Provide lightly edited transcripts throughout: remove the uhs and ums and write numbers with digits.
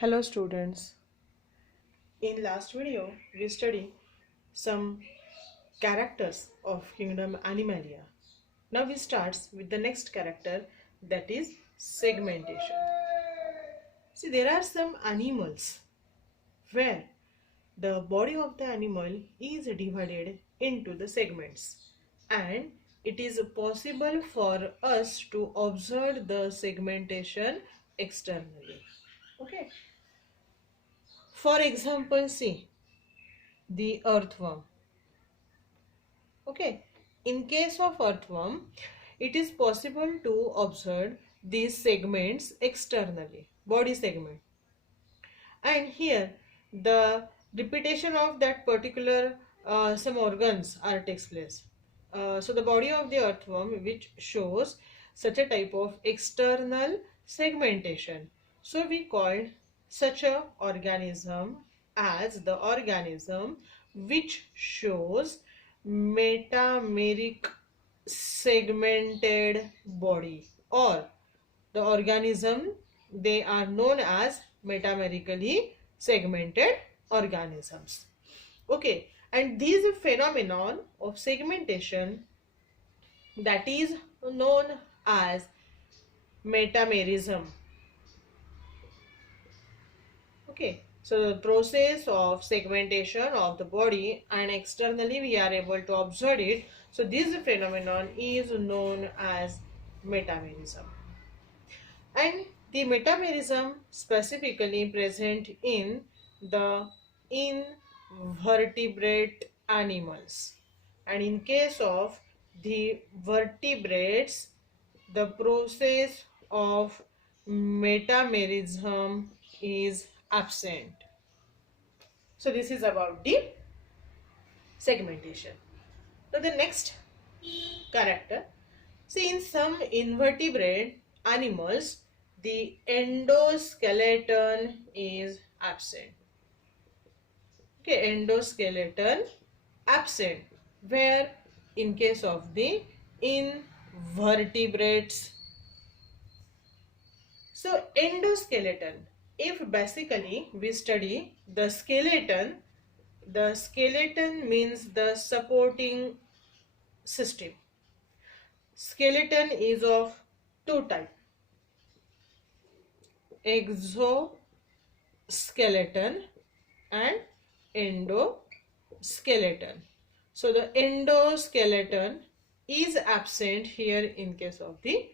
Hello students. In last video we studied some characters of kingdom Animalia. Now we start with the next character, that is segmentation. See, there are some animals where the body of the animal is divided into the segments, and it is possible for us to observe the segmentation externally. Okay. For example, see the earthworm. Okay, in case of earthworm, it is possible to observe these segments externally, body segment, and here the repetition of that particular some organs are takes place. So the body of the earthworm which shows such a type of external segmentation. So we called such a organism as the organism which shows metameric segmented body, or the organism, they are known as metamerically segmented organisms. Okay, and these phenomenon of segmentation, that is known as metamerism. Okay, so the process of segmentation of the body, and externally we are able to observe it. So this phenomenon is known as metamerism. And the metamerism specifically present in the invertebrate animals. And in case of the vertebrates, the process of metamerism is absent. So this is about the segmentation. Now the next character, see, in some invertebrate animals the endoskeleton is absent. Okay, endoskeleton absent, where in case of the invertebrates. So endoskeleton, if basically we study the skeleton means the supporting system. Skeleton is of two types, exoskeleton and endoskeleton. So the endoskeleton is absent here in case of the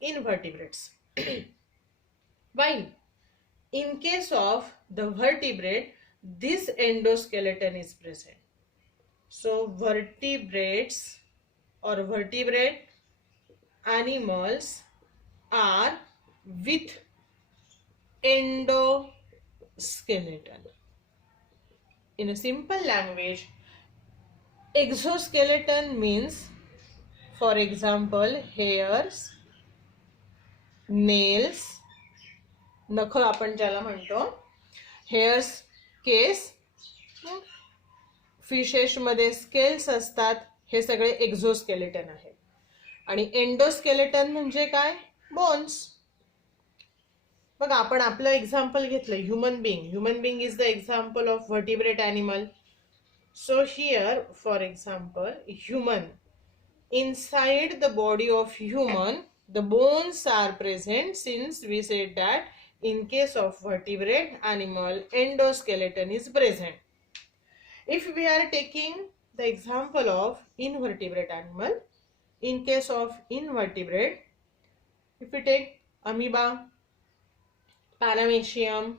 invertebrates. While in case of the vertebrate, this endoskeleton is present. So vertebrates or vertebrate animals are with endoskeleton. In a simple language, exoskeleton means, for example, hairs, nails, नख आपण ज्याला म्हणतो, hairs, case, fishes मध्ये स्केल्स असतात, हे सगळे एक्झोस्केलेटन आहे. आणि एंडोस्केलेटन म्हणजे काय? बोन्स. बघा, आपण आपलं एक्झाम्पल घेतलं human being is the example of vertebrate animal. So here for example human, inside the body of human the bones are present, since we said that in case of vertebrate animal endoskeleton is present. If we are taking the example of invertebrate animal, in case of invertebrate, if we take amoeba, paramecium,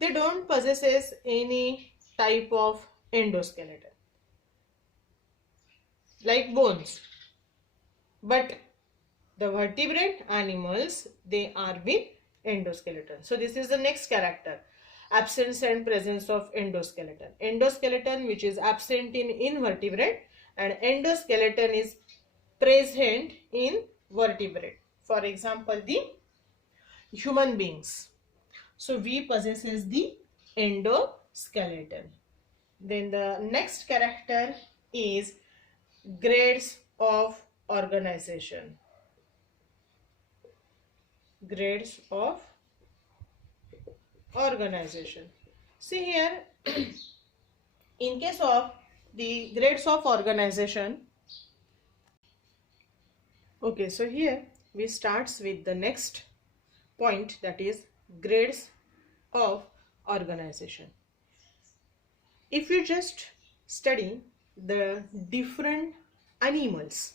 they don't possess any type of endoskeleton like bones. But the vertebrate animals, they are with endoskeleton. So this is the next character, absence and presence of endoskeleton. Endoskeleton which is absent in invertebrate, and endoskeleton is present in vertebrate. For example, the human beings. So we possesses the endoskeleton. Then the next character is grades of organization. Grades of organization. See here, in case of the grades of organization, okay, so here we starts with the next point, that is grades of organization. If you just study the different animals,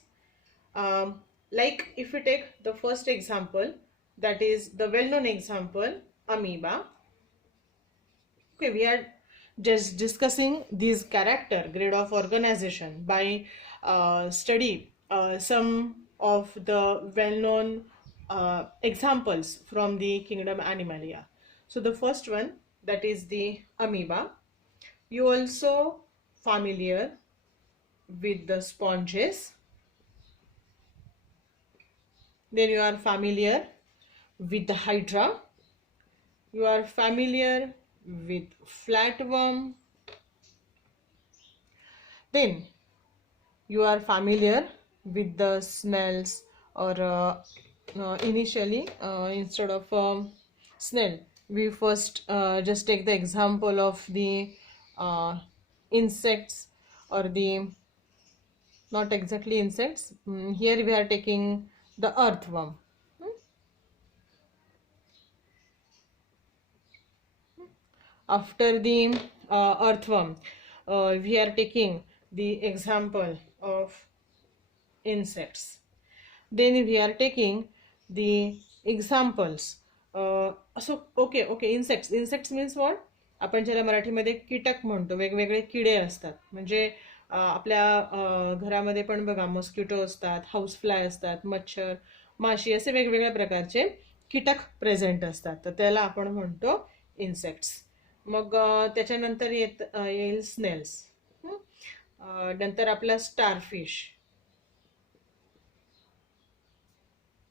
like if you take the first example, that is the well-known example, amoeba. Okay, we are just discussing these character grade of organization by study some of the well-known examples from the kingdom Animalia. So the first one, that is the amoeba. You also familiar with the sponges. Then you are familiar with the hydra. You are familiar with flatworm. Then you are familiar with the snails, or initially instead of snail, we first just take the example of the insects, or the not exactly insects. Here we are taking the earthworm. After the earthworm, we are taking the example of insects. Then we are taking the examples. Insects means what? आपण ज्याला मराठीमध्ये कीटक म्हणतो, वेगवेगळे किडे असतात. म्हणजे आपल्या घरामध्ये पण बघा मस्किटो असतात, हाऊस फ्लाय असतात, मच्छर, माशी असे वेगवेगळ्या प्रकारचे कीटक प्रेझेंट असतात. तर त्याला आपण म्हणतो इन्सेक्ट्स. मग त्याच्यानंतर येईल स्नेल्स. नंतर आपला starfish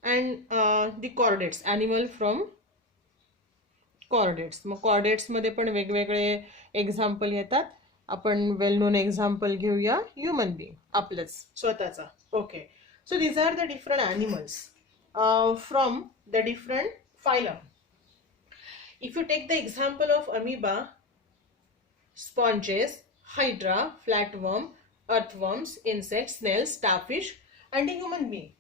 and the chordates, animal from chordates. मग कॉर्डेट्समध्ये पण वेगवेगळे एक्झाम्पल येतात. आपण वेल नोन एक्झाम्पल घेऊया ह्युमन बीइंग, आपलंच स्वतःचा. Okay, so these are the different animals from the different phylum. If you take the example of amoeba, sponges, hydra, flatworm, earthworms, insects, snails, starfish, and a human being.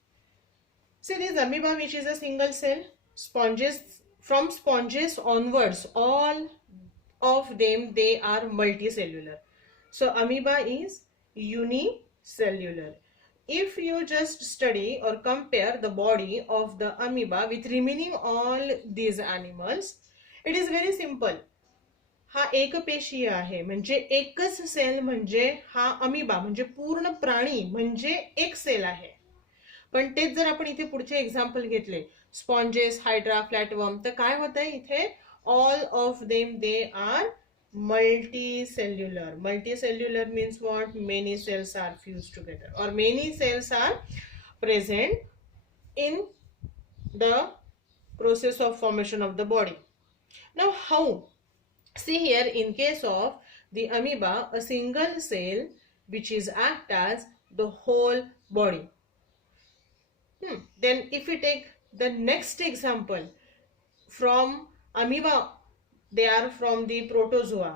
See this amoeba, which is a single cell. Sponges, from sponges onwards, all of them, they are multicellular. So amoeba is unicellular. If you just study or compare the body of the amoeba with remaining all these animals, it is very simple. हा एकपेशीय आहे, म्हणजे एकच सेल, म्हणजे हा अमिबा म्हणजे पूर्ण प्राणी म्हणजे एक सेल आहे. पण तेच जर आपण इथे पुढचे एक्झाम्पल घेतले, स्पॉन्जेस, हायड्रा, फ्लॅटवर्म, तर काय होतंय इथे? All of them they are multicellular. Multicellular means what? Many cells are fused together, or many cells are present in the process of formation of the body. Now how? See here, in case of the amoeba, a single cell which is act as the whole body. Then if we take the next example from amoeba, they are from the protozoa.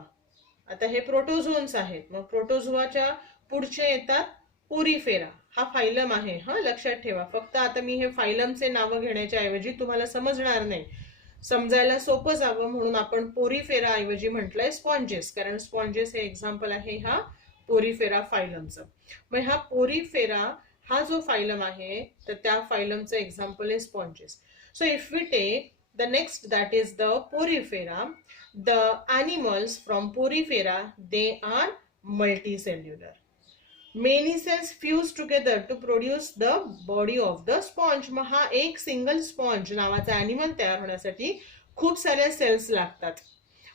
आता हे प्रोटोझोन्स आहेत. मग प्रोटोझोआच्या पुढचे येतात पोरीफेरा. हा फायलम आहे, हा लक्षात ठेवा. फक्त आता मी हे फायलमचे नाव घेण्याच्या ऐवजी तुम्हाला समजणार नाही, समजायला सोपं जावं म्हणून आपण पोरीफेरा ऐवजी म्हटलंय स्पॉन्जेस, कारण स्पॉन्जेस हे एक्झाम्पल आहे ह्या पोरीफेरा फायलमचं. मग ह्या पोरीफेरा हा जो फायलम आहे, तर त्या फायलमचं एक्झाम्पल आहे sponges. So if we take the next, that is the porifera, the animals from porifera, they are multicellular. Many cells fuse together to produce the body of the sponge. मग हा एक सिंगल स्पॉन्ज नावाचा ॲनिमल तयार होण्यासाठी खूप साऱ्या सेल्स लागतात.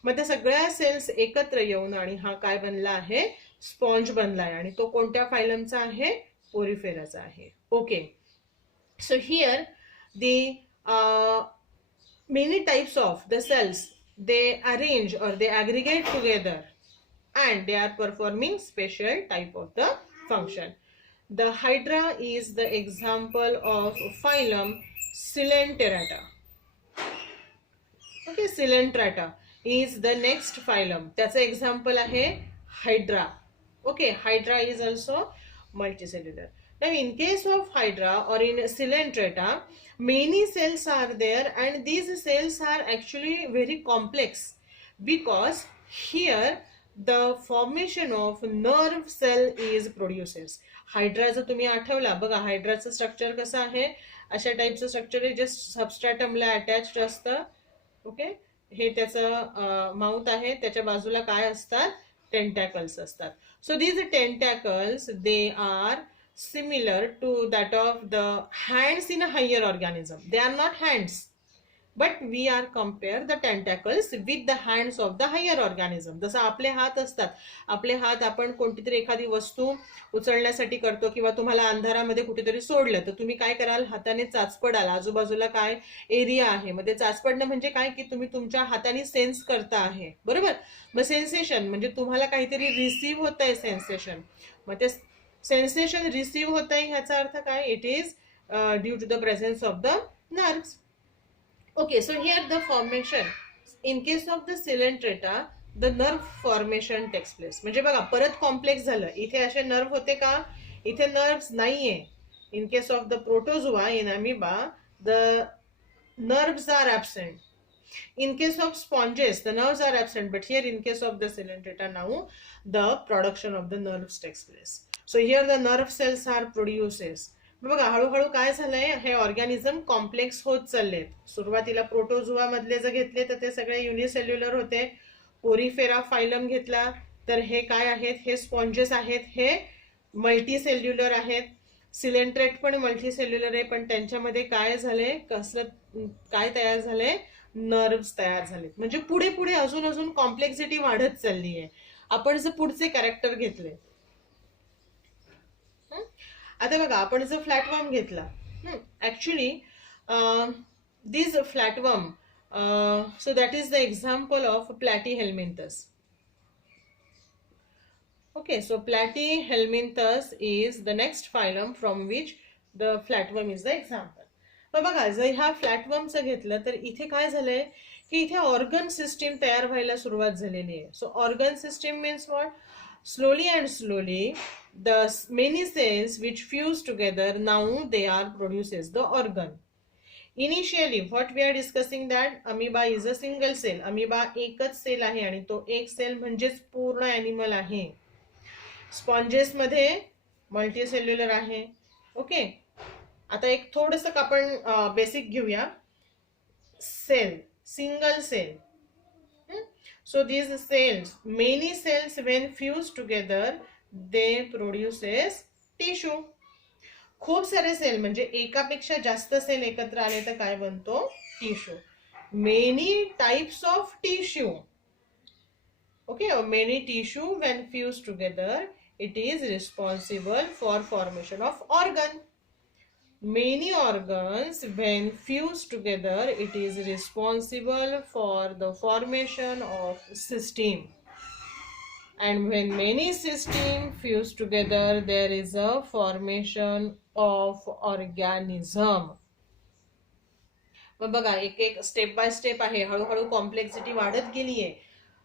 मग त्या सगळ्या सेल्स एकत्र येऊन आणि हा काय बनला आहे? स्पॉन्ज बनलाय. आणि तो कोणत्या फायलमचा आहे? पोरीफेराचा आहे. Okay, so here the many types of the cells, they arrange or they aggregate together and they are performing special type of the function. The hydra is the example of phylum Coelenterata. Okay, Coelenterata. Is the next phylum. त्याचं एक्झाम्पल आहे hydra. Okay, hydra is also multicellular. Now, in case of Hydra or in Coelenterata, many cells are there, and these cells are actually very complex because here the formation of nerve cell is produces. Hydra जर तुम्ही आठवला बघा, हायड्राचं स्ट्रक्चर कसं आहे, अशा टाईपचं structure आहे, जस्ट सबस्ट्रॅटमला अटॅच्ड असतं. ओके, हे त्याचं माउथ आहे, त्याच्या बाजूला काय असतात, टेंटॅकल्स असतात. So these tentacles they are similar to that of the hands in a higher organism. They are not hands, but we are compare the tentacles with the hands of the higher organism. जसं आपले हात असतात, आपले हात आपण कोणतीतरी एखादी वस्तू उचलण्यासाठी करतो किंवा तुम्हाला अंधारामध्ये कुठेतरी सोडलं तर तुम्ही काय कराल, हाताने चाचपडाल आजूबाजूला काय एरिया आहे. मग ते चाचपडणं म्हणजे काय की तुम्ही तुमच्या हाताने सेन्स करता आहे, बरोबर. मग सेन्सेशन म्हणजे तुम्हाला काहीतरी रिसीव्ह होत आहे सेन्सेशन. मग ते सेन्सेशन रिसीव्ह होत आहे ह्याचा अर्थ काय, it is due to the presence of the nerves. Okay, so here the formation in case of the Coelenterata the nerve formation takes place. म्हणजे बघा परत कॉम्प्लेक्स झालं. इथे असे नर्व होते का, इथे नर्व्स नाहीये. In case of the protozoa in amoeba the nerves are absent. In case of sponges, the nerves are absent, but here in case of the Coelenterata now, the production of the nerves takes place. So here the nerve cells are produces. बघा हळूहळू काय झालंय, हे organism complex होत चाललेत. सुरुवातीला प्रोटोझोआ मधले जर घेतले तर ते सगळे युनिसेल्युलर होते. पोरिफेरा फायलम घेतला तर हे काय आहेत, हे स्पॉन्जेस आहेत, हे मल्टीसेल्युलर आहेत. सिलेंट्रेट पण मल्टीसेल्युलर आहे, पण त्यांच्यामध्ये काय झाले, कसलं काय तयार झाले, नर्व्स तयार झालेत. म्हणजे पुढे पुढे अजून अजून कॉम्प्लेक्सिटी वाढत चालली आहे. आपण जर पुढचे कॅरेक्टर घेतले, आता बघा आपण जर फ्लॅटवर्म घेतला, actually this flatworm, so that is the example of Platyhelminthes. Okay, so Platyhelminthes is the next phylum from which the flatworm is the example. मग बघा जर ह्या फ्लॅटवर्मचं घेतलं तर इथे काय झालंय की इथे ऑर्गन सिस्टीम तयार व्हायला सुरुवात झालेली आहे. So organ system means what, slowly and slowly the many cells which fuse together, now they are produces the organ. Initially what we are discussing that amoeba is a single cell. amoeba एकच सेल आहे आणि तो एक सेल म्हणजेच पूर्ण ॲनिमल आहे. स्पॉन्जेस मध्ये मल्टीसेल्युलर आहे. ओके, आता एक थोडंसं आपण बेसिक घेऊया. Cell, single cell. So these cells, many cells when fused together, they produces tissue. खूप सारे सेल म्हणजे एकापेक्षा जास्त सेल एकत्र आले तर काय बनतो, tissue. Many types of tissue. Okay, or many tissue when fused together, it is responsible for formation of organ. Many organs when fused together, it is responsible for the formation of system. And when many system fuse together, there is a formation of organism. मग बघा एक एक step by step आहे, हळूहळू कॉम्प्लेक्सिटी वाढत गेली आहे.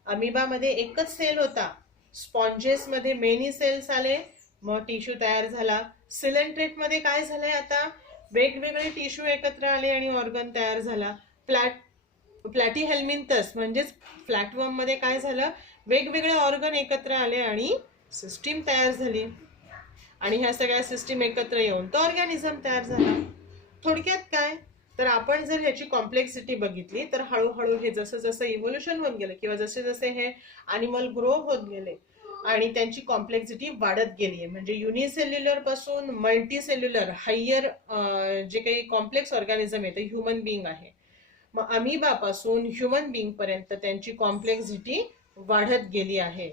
अमिबा मध्ये एकच सेल होता, स्पॉन्जेस मध्ये मेनी सेल्स आले, मग टिश्यू तयार झाला. सिलेंट्रेट मध्ये काय झालंय, आता वेगवेगळे टिश्यू एकत्र आले आणि ऑर्गन तयार झाला. प्लॅटीहेल्मिंथस म्हणजेच फ्लॅटवर्म मध्ये काय झालं, वेगवेगळे ऑर्गन एकत्र आले आणि सिस्टीम तयार झाली आणि ह्या सगळ्या सिस्टीम एकत्र येऊन तो ऑर्गॅनिझम तयार झाला. थोडक्यात काय तर आपण जर ह्याची कॉम्प्लेक्सिटी बघितली तर हळूहळू हे जसं जसं इव्होल्युशन होत गेलं किंवा जसे जसे हे ॲनिमल ग्रो होत गेले आणि त्यांची कॉम्प्लेक्सिटी वाढत गेली आहे. म्हणजे युनिसेल्युलर पासून मल्टीसेल्युलर हायर जे काही कॉम्प्लेक्स ऑर्गॅनिझम आहे ते ह्युमन बिंग आहे. मग अमिबा पासून ह्युमन बिंग पर्यंत त्यांची कॉम्प्लेक्सिटी वाढत गेली आहे.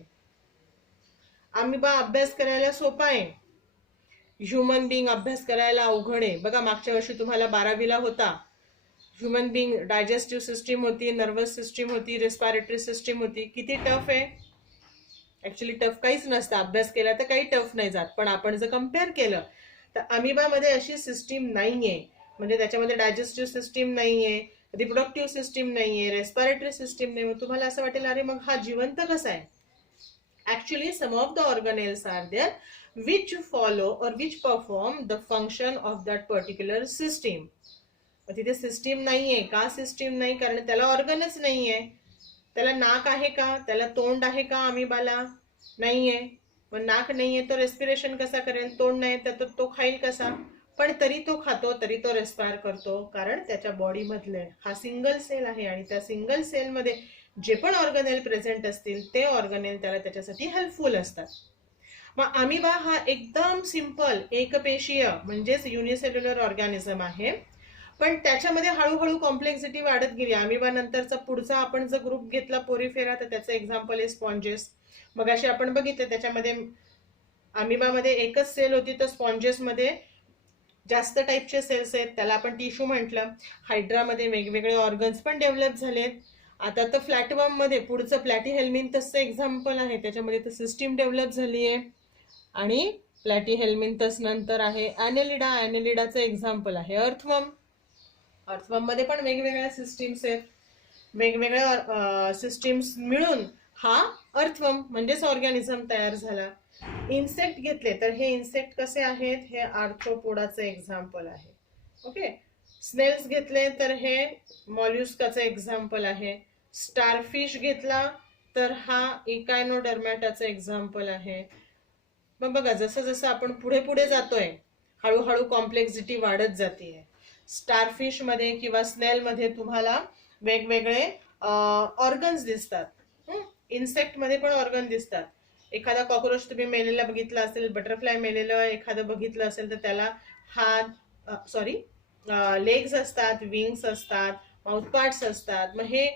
अमिबा अभ्यास करायला सोपा आहे, ह्युमन बिंग अभ्यास करायला अवघड आहे. बघा मागच्या वर्षी तुम्हाला 12वीला होता, ह्युमन बिंग डायजेस्टिव्ह सिस्टीम होती, नर्वस सिस्टीम होती, रेस्पिरेटरी सिस्टीम होती. किती टफ आहे. ऍक्च्युली टफ काहीच नसतं, अभ्यास केला तर काही टफ नाही जात. पण आपण जर कम्पेअर केलं तर अमिबामध्ये अशी सिस्टीम नाहीये. म्हणजे त्याच्यामध्ये डायजेस्टिव्ह सिस्टीम नाहीये, रिप्रोडक्टिव्ह सिस्टीम नाहीये, रेस्पिरेटरी सिस्टीम नाही, मग तुम्हाला असं वाटेल अरे मग हा जिवंत कसा आहे. Actually, some of the organelles are there which follow or which perform the function of that particular system. तिथे सिस्टीम नाहीये का? सिस्टीम नाही कारण त्याला ऑर्गनच नाहीये. त्याला नाक आहे का? त्याला तोंड आहे का? अमिबाला नाहीये. मग नाक नाहीये तो रेस्पिरेशन कसा करेल? तोंड नाही तर तो खाईल कसा? पण तरी तो खातो, तरी तो रेस्पायर करतो, कारण त्याच्या बॉडी मधले हा सिंगल सेल आहे आणि त्या सिंगल सेल मध्ये जे पण ऑर्गनेल प्रेझेंट असतील ते ऑर्गनेल त्याला त्याच्यासाठी हेल्पफुल असतात. मग अमिबा हा एकदम सिंपल एकपेशीय म्हणजेच युनिसेल्युलर ऑर्गॅनिझम आहे, पण त्याच्यामध्ये हळूहळू कॉम्प्लेक्सिटी वाढत गेली. अमिबा नंतरचा पुढचा आपण जर ग्रुप घेतला पोरीफेरा तर त्याचं एक्झाम्पल आहे स्पॉन्जेस. मग अशी आपण बघितलं त्याच्यामध्ये अमिबामध्ये एकच सेल होती तर स्पॉन्जेस मध्ये जास्त टाईपचे सेल्स आहेत, त्याला आपण टिश्यू म्हटलं. हायड्रामध्ये वेगवेगळे ऑर्गन्स पण डेव्हलप झालेत. आता तर फ्लॅटवर्म मध्ये पुढचं प्लॅटीहेल्मिंथसचं एक्झाम्पल आहे, त्याच्यामध्ये तर सिस्टीम डेव्हलप झाली आहे. आणि प्लॅटीहेल्मिंथस नंतर आहे ॲनेलिडा, ॲनेलिडाचं एक्झाम्पल आहे अर्थवर्म. अर्थवर्म मध्ये पण वेगवेगळ्या सिस्टीम्स आहेत, वेगवेगळ्या सिस्टीम्स मिळून हा अर्थवर्म म्हणजेच ऑर्गॅनिझम तयार झाला. इन्सेक्ट घेतले तर हे इन्सेक्ट कसे आहेत? हे आर्थ्रोपोडाचं एक्झाम्पल आहे. ओके. स्नेल्स घेतले तर हे मॉल्युस्काचं एक्झाम्पल आहे. स्टारफिश घेतला तर हा इकायनोडर्मॅटाचं एक्झाम्पल आहे. मग बघा जसं जसं आपण पुढे पुढे जातोय हळूहळू कॉम्प्लेक्सिटी वाढत जाते. स्टारफिश मध्ये किंवा स्नेल मध्ये तुम्हाला वेगवेगळे ऑर्गन्स दिसतात. इन्सेक्ट मध्ये पण ऑर्गन दिसतात. एखादा कॉक्रोच तुम्ही मेलेला बघितला असेल, बटरफ्लाय मेलेलं एखादं बघितलं असेल तर त्याला हात लेग्स असतात, विंग्स असतात, माउथ पार्ट्स असतात. मग हे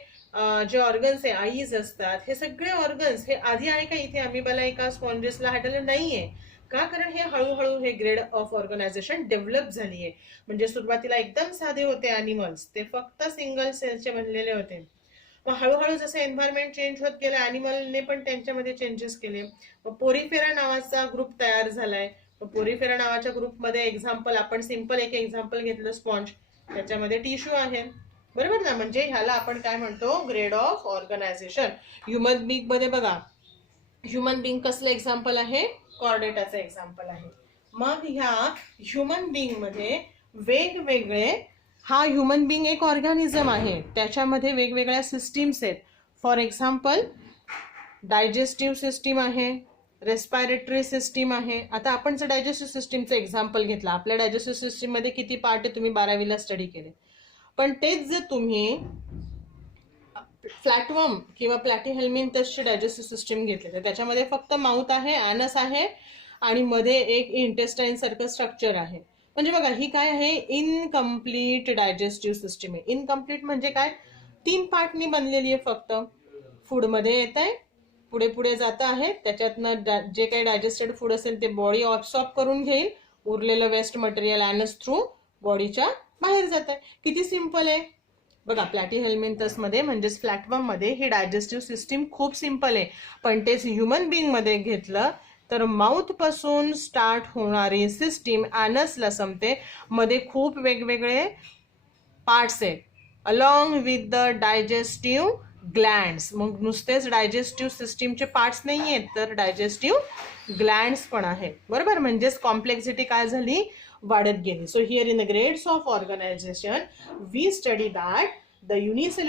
जे ऑर्गन्स आहे आईज असतात, हे सगळे ऑर्गन्स हे आधी आहे का इथे अमिबाला एका स्पॉन्जेसला हायड्रोजन नाहीये का? कारण हे हळूहळू हे ग्रेड ऑफ ऑर्गनायझेशन डेव्हलप झाली आहे. म्हणजे सुरुवातीला एकदम साधे होते अॅनिमल्स, ते फक्त सिंगल सेलचे बनलेले होते. मग हळूहळू जसं एन्व्हायरमेंट चेंज होत गेलं अॅनिमलने पण त्यांच्यामध्ये चेंजेस केले. मग पोरीफेरा नावाचा ग्रुप तयार झालाय. पोरीफेरा नावाच्या ग्रुपमध्ये एक्झाम्पल आपण सिंपल एक एक्झाम्पल घेतलं स्पॉन्ज, त्याच्यामध्ये टिश्यू आहे बरोबर ना. म्हणजे ह्याला आपण काय म्हणतो? Grade of organisation. Human being मध्ये बघा, ह्युमन बींग कसलं एक्झाम्पल आहे? कॉर्डेटाचं एक्झाम्पल आहे. मग ह्या ह्युमन बींग मध्ये वेगवेगळे, हा ह्युमन बींग एक ऑर्गॅनिझम आहे, त्याच्यामध्ये वेगवेगळ्या सिस्टीम्स आहेत. फॉर एक्झाम्पल डायजेस्टिव्ह सिस्टीम आहे, रेस्पिरेटरी सिस्टीम आहे. आता आपण जर डायजेस्टिव्ह सिस्टीमचं एक्झाम्पल घेतलं, आपल्या डायजेस्टिव्ह सिस्टीम मध्ये किती पार्ट आहे तुम्ही 12वीला स्टडी केले, पण तेच जर तुम्ही फ्लॅटवर्म किंवा प्लॅटीहेल्मिंथसची डायजेस्टिव्ह सिस्टीम घेतली तर त्याच्यामध्ये फक्त माउथ आहे, ॲनस आहे आणि मध्ये एक इंटेस्टाईन सारखं स्ट्रक्चर आहे. म्हणजे बघा ही काय आहे? इनकम्प्लीट डायजेस्टिव्ह सिस्टीम आहे. इनकम्प्लीट म्हणजे काय? 3 पार्टनी बनलेली आहे. फक्त फूड मध्ये येत आहे, पुढे पुढे जात आहे, त्याच्यातनं जे काही डायजेस्टेड फूड असेल ते बॉडी ऑब्सॉर्ब करून घेईल, उरलेलं वेस्ट मटेरियल ॲनस थ्रू बॉडीच्या बाहेर जात आहे. किती सिंपल आहे बघा. प्लॅटीहेल्मिंथस मध्ये म्हणजेच फ्लॅटवर्म मध्ये ही डायजेस्टिव्ह सिस्टीम खूप सिंपल आहे, पण तेच ह्युमन बीइंग मध्ये घेतलं तर माउथ पासून स्टार्ट होणारी सिस्टीम ॲनसला संपते, मध्ये खूप वेगवेगळे पार्ट्स आहेत along with the digestive glands. मग नुसतेच डायजेस्टिव्ह सिस्टीमचे पार्ट्स नाही आहेत तर डायजेस्टिव्ह ग्लँड्स पण आहेत बरोबर. म्हणजेच कॉम्प्लेक्सिटी काय झाली? वाढत गेली. So here in the grades of organisation we study that the unicellular